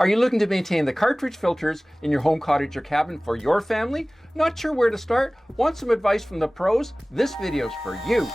Are you looking to maintain the cartridge filters in your home, cottage, or cabin for your family? Not sure where to start? Want some advice from the pros? This video's for you.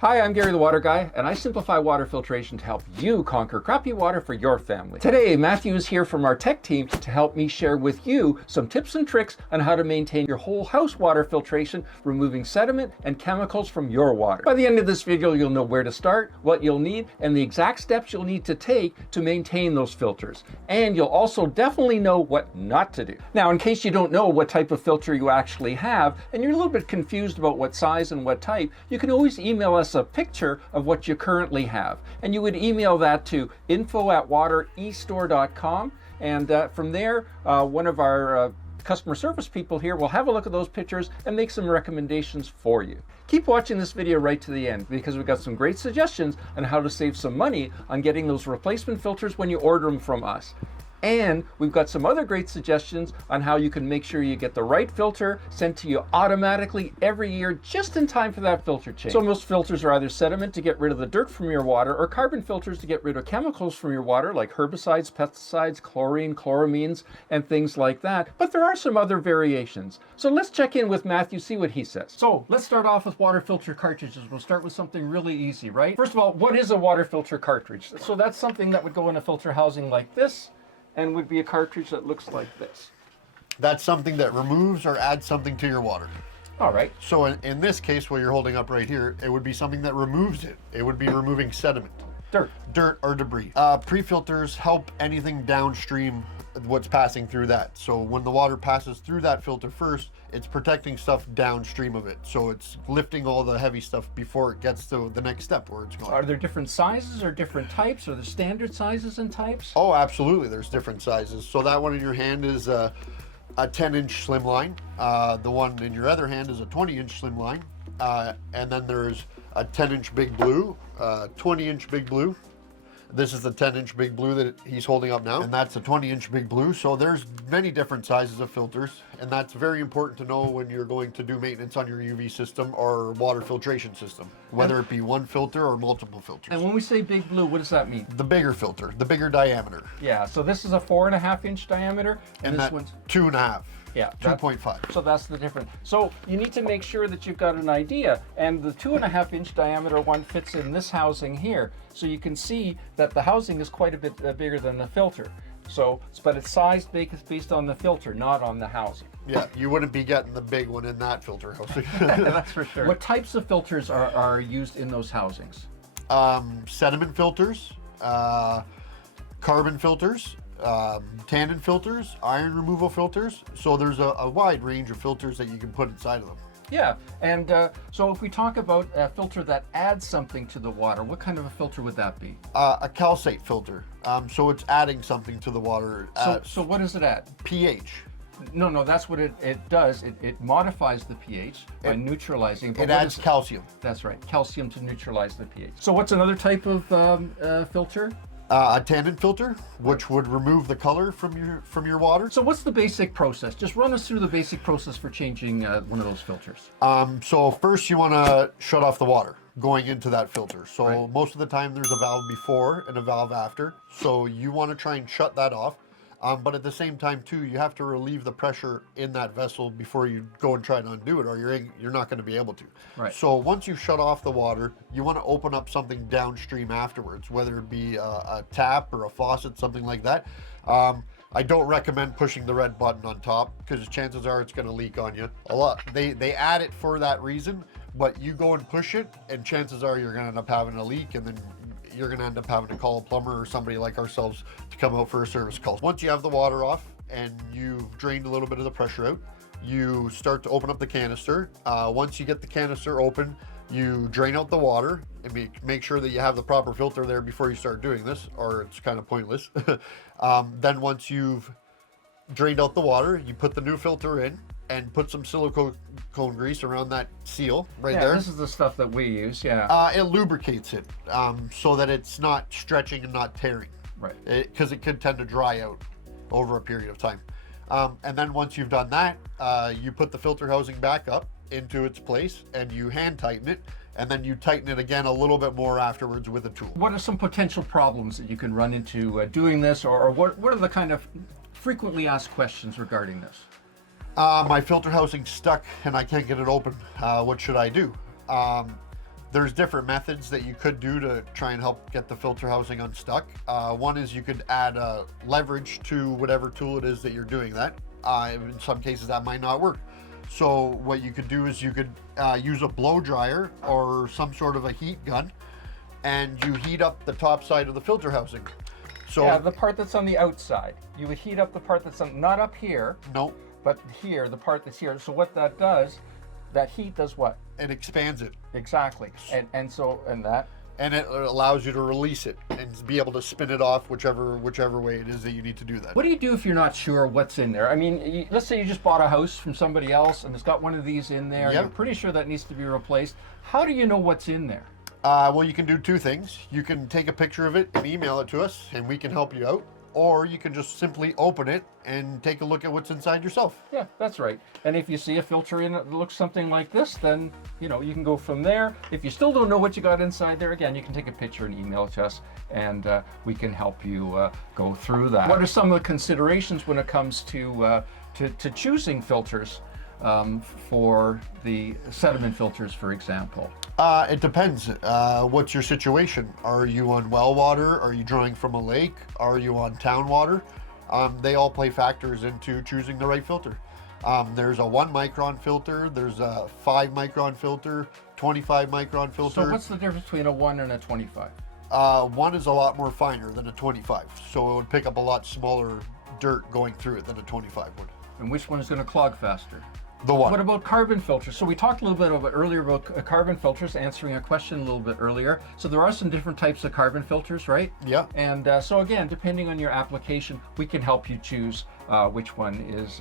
Hi, I'm Gary the Water Guy, and I simplify water filtration to help you conquer crappy water for your family. Today, Matthew is here from our tech team to help me share with you some tips and tricks on how to maintain your whole house water filtration, removing sediment and chemicals from your water. By the end of this video, you'll know where to start, what you'll need, and the exact steps you'll need to take to maintain those filters. And you'll also definitely know what not to do. Now, in case you don't know what type of filter you actually have, and you're a little bit confused about what size and what type, you can always email us a picture of what you currently have, and you would email that to info@waterestore.com, and from there one of our customer service people here will have a look at those pictures and make some recommendations for you. Keep watching this video right to the end, because we've got some great suggestions on how to save some money on getting those replacement filters when you order them from us. And we've got some other great suggestions on how you can make sure you get the right filter sent to you automatically every year, just in time for that filter change. So most filters are either sediment to get rid of the dirt from your water, or carbon filters to get rid of chemicals from your water, like herbicides, pesticides, chlorine, chloramines, and things like that. But there are some other variations. So let's check in with Matthew, see what he says. So let's start off with water filter cartridges. We'll start with something really easy, right? First of all, what is a water filter cartridge? So that's something that would go in a filter housing like this, and would be a cartridge that looks like this. That's something that removes or adds something to your water. All right. So in this case, what you're holding up right here, it would be something that removes it. It would be removing sediment. Dirt or debris. Pre-filters help anything downstream what's passing through that. So when the water passes through that filter first, it's protecting stuff downstream of it. So it's lifting all the heavy stuff before it gets to the next step where it's going. Are there different sizes or different types? Are there standard sizes and types? Oh, absolutely. There's different sizes. So that one in your hand is a 10-inch slimline. The one in your other hand is a 20-inch slimline. And then there's a 10-inch big blue, 20-inch big blue. This is the 10-inch big blue that he's holding up now, and that's a 20-inch big blue. So there's many different sizes of filters, and that's very important to know when you're going to do maintenance on your UV system or water filtration system, whether it be one filter or multiple filters. And when we say big blue, what does that mean? The bigger filter, the bigger diameter. Yeah, so this is a 4.5-inch diameter, and this one's 2.5. Yeah, 2.5. So that's the difference. So you need to make sure that you've got an idea, and the 2.5-inch diameter one fits in this housing here. So you can see that the housing is quite a bit bigger than the filter. So, but it's sized based on the filter, not on the housing. Yeah, you wouldn't be getting the big one in that filter housing. That's for sure. What types of filters are used in those housings? Sediment filters, carbon filters, tannin filters, iron removal filters. So there's a wide range of filters that you can put inside of them. Yeah, and so if we talk about a filter that adds something to the water, what kind of a filter would that be? A calcite filter. So it's adding something to the water. So what does it add? pH. No, that's what it does. It modifies the pH by neutralizing. It adds calcium. That's right, calcium to neutralize the pH. So what's another type of filter? A tannin filter, which would remove the color from your water. So what's the basic process? Just run us through the basic process for changing one of those filters. So first you want to shut off the water going into that filter. So right. Most of the time there's a valve before and a valve after. So you want to try and shut that off. But at the same time too, you have to relieve the pressure in that vessel before you go and try to undo it, or you're not going to be able to. Right. So once you shut off the water, you want to open up something downstream afterwards, whether it be a tap or a faucet, something like that. I don't recommend pushing the red button on top, because chances are it's going to leak on you a lot. They add it for that reason, but you go and push it, and chances are you're going to end up having a leak, and then you're going to end up having to call a plumber or somebody like ourselves to come out for a service call. Once you have the water off and you've drained a little bit of the pressure out, you start to open up the canister. Once you get the canister open, you drain out the water and make sure that you have the proper filter there before you start doing this, or it's kind of pointless. Then once you've drained out the water, you put the new filter in and put some silicone grease around that seal right there. This is the stuff that we use, yeah. It lubricates it so that it's not stretching and not tearing. Right. Because it could tend to dry out over a period of time. And then once you've done that, you put the filter housing back up into its place and you hand tighten it, and then you tighten it again a little bit more afterwards with a tool. What are some potential problems that you can run into doing this, or what are the kind of frequently asked questions regarding this? My filter housing's stuck and I can't get it open. What should I do? There's different methods that you could do to try and help get the filter housing unstuck. One is you could add leverage to whatever tool it is that you're doing that. In some cases that might not work. So what you could do is you could use a blow dryer or some sort of a heat gun, and you heat up the top side of the filter housing. So yeah, the part that's on the outside. You would heat up the part that's on, not up here. No. But here, the part that's here. So what that does, that heat does what? It expands it. Exactly. And it allows you to release it and be able to spin it off whichever way it is that you need to do that. What do you do if you're not sure what's in there? I mean, let's say you just bought a house from somebody else and it's got one of these in there. Yep. You're pretty sure that needs to be replaced. How do you know what's in there? Well, you can do two things. You can take a picture of it and email it to us and we can help you out. Or you can just simply open it and take a look at what's inside yourself. Yeah, that's right. And if you see a filter in it that looks something like this, then, you know, you can go from there. If you still don't know what you got inside there, again, you can take a picture and email it to us, and we can help you go through that. What are some of the considerations when it comes to choosing filters for the sediment filters, for example? It depends. What's your situation? Are you on well water? Are you drawing from a lake? Are you on town water? They all play factors into choosing the right filter. There's a 1 micron filter, there's a 5 micron filter, 25 micron filter. So what's the difference between a 1 and a 25? 1 is a lot more finer than a 25, so it would pick up a lot smaller dirt going through it than a 25 would. And which one is going to clog faster? The 1. What about carbon filters? So we talked a little bit earlier about carbon filters, answering a question a little bit earlier. So there are some different types of carbon filters, right? Yeah. And so again, depending on your application, we can help you choose which one is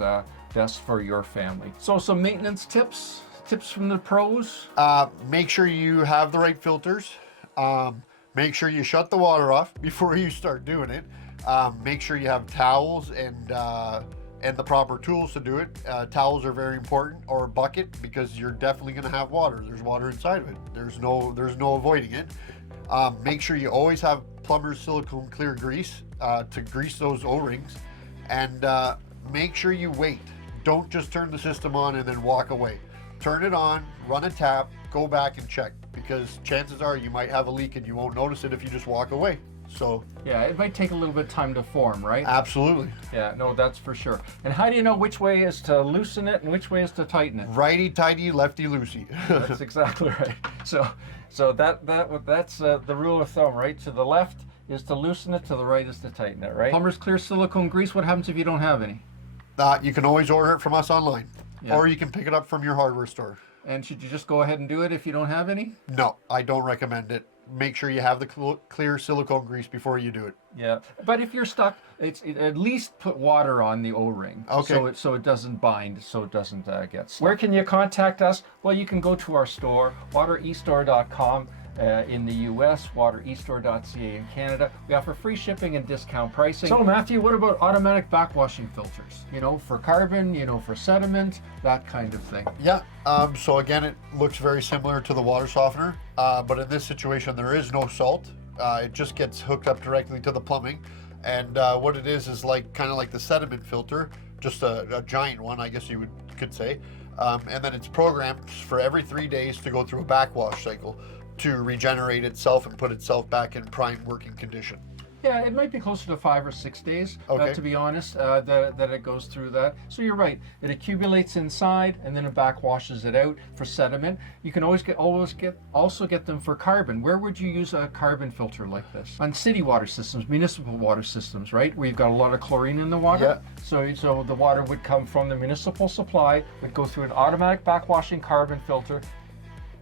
best for your family. So some maintenance tips from the pros? Make sure you have the right filters. Make sure you shut the water off before you start doing it. Make sure you have towels and the proper tools to do it. Towels are very important, or a bucket, because you're definitely going to have water. There's water inside of it. There's no avoiding it. Make sure you always have plumber's silicone clear grease to grease those O-rings, and make sure you wait. Don't just turn the system on and then walk away. Turn it on, run a tap, go back and check, because chances are you might have a leak and you won't notice it if you just walk away. So yeah, it might take a little bit of time to form, right? Absolutely. Yeah, no, that's for sure. And how do you know which way is to loosen it and which way is to tighten it? Righty tighty, lefty loosey. That's exactly right. So that's the rule of thumb, right? To the left is to loosen it, to the right is to tighten it, right? Plumber's clear silicone grease. What happens if you don't have any? You can always order it from us online, yeah. Or you can pick it up from your hardware store. And should you just go ahead and do it if you don't have any? No, I don't recommend it. Make sure you have the clear silicone grease before you do it. Yeah, but if you're stuck, at least put water on the O-ring. Okay. So it doesn't bind, so it doesn't get stuck. Where can you contact us? Well, you can go to our store, waterestore.com in the US, waterestore.ca in Canada. We offer free shipping and discount pricing. So Matthew, what about automatic backwashing filters? You know, for carbon, you know, for sediment, that kind of thing. Yeah, so again, it looks very similar to the water softener, but in this situation, there is no salt. It just gets hooked up directly to the plumbing. And what it is kind of like the sediment filter, just a giant one, I guess you could say. And then it's programmed for every 3 days to go through a backwash cycle to regenerate itself and put itself back in prime working condition. Yeah, it might be closer to 5 or 6 days, okay. To be honest, that it goes through that. So you're right, it accumulates inside and then it backwashes it out for sediment. You can also get them for carbon. Where would you use a carbon filter like this? On city water systems, municipal water systems, right? Where you've got a lot of chlorine in the water. Yeah. So the water would come from the municipal supply, would go through an automatic backwashing carbon filter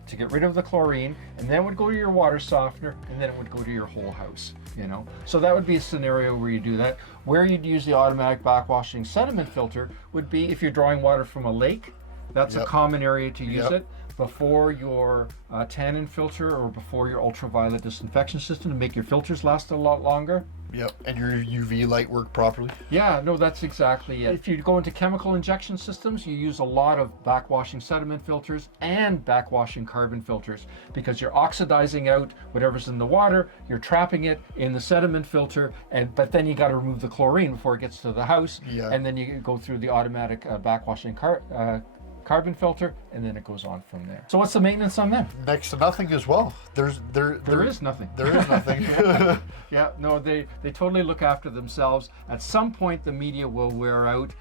to get rid of the chlorine, and then it would go to your water softener, and then it would go to your whole house, you know. So that would be a scenario where you do that. Where you'd use the automatic backwashing sediment filter would be if you're drawing water from a lake. That's a common area to use it before your tannin filter or before your ultraviolet disinfection system to make your filters last a lot longer. Yep, and your UV light work properly. Yeah, no, that's exactly it. If you go into chemical injection systems, you use a lot of backwashing sediment filters and backwashing carbon filters because you're oxidizing out whatever's in the water, you're trapping it in the sediment filter, but then you got to remove the chlorine before it gets to the house, and then you go through the automatic backwashing carbon filter, and then it goes on from there. So what's the maintenance on them? Next to nothing as well. There is nothing. There is nothing. Yeah, no, they totally look after themselves. At some point, the media will wear out.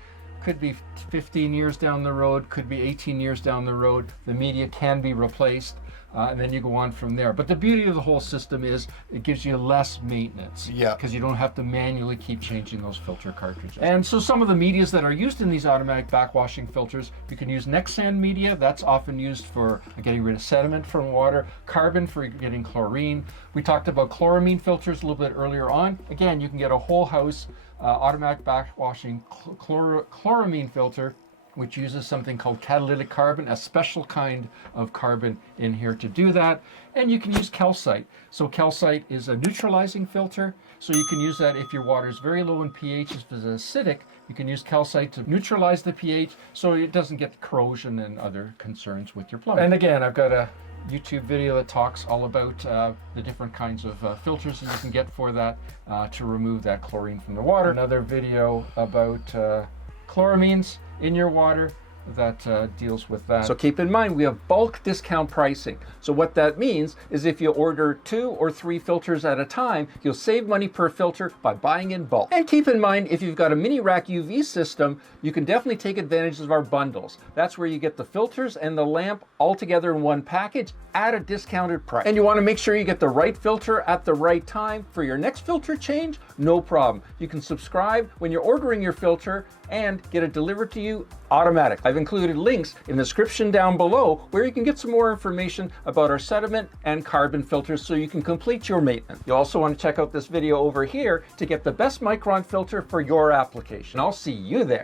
Could be 15 years down the road, could be 18 years down the road. The media can be replaced. And then you go on from there. But the beauty of the whole system is it gives you less maintenance. Yeah. Because you don't have to manually keep changing those filter cartridges. And so some of the medias that are used in these automatic backwashing filters, you can use Nexan media. That's often used for getting rid of sediment from water. Carbon for getting chlorine. We talked about chloramine filters a little bit earlier on. Again, you can get a whole house automatic backwashing chloramine filter, which uses something called catalytic carbon, a special kind of carbon in here to do that. And you can use calcite. So calcite is a neutralizing filter. So you can use that if your water is very low in pH, if it's acidic, you can use calcite to neutralize the pH so it doesn't get corrosion and other concerns with your plumbing. And again, I've got a YouTube video that talks all about the different kinds of filters that you can get for that to remove that chlorine from the water. Another video about chloramines in your water that deals with that. So keep in mind, we have bulk discount pricing. So what that means is if you order 2 or 3 filters at a time, you'll save money per filter by buying in bulk. And keep in mind, if you've got a mini rack UV system, you can definitely take advantage of our bundles. That's where you get the filters and the lamp all together in one package at a discounted price. And you want to make sure you get the right filter at the right time for your next filter change. No problem. You can subscribe when you're ordering your filter and get it delivered to you automatic. I've included links in the description down below where you can get some more information about our sediment and carbon filters so you can complete your maintenance. You also want to check out this video over here to get the best micron filter for your application. I'll see you there.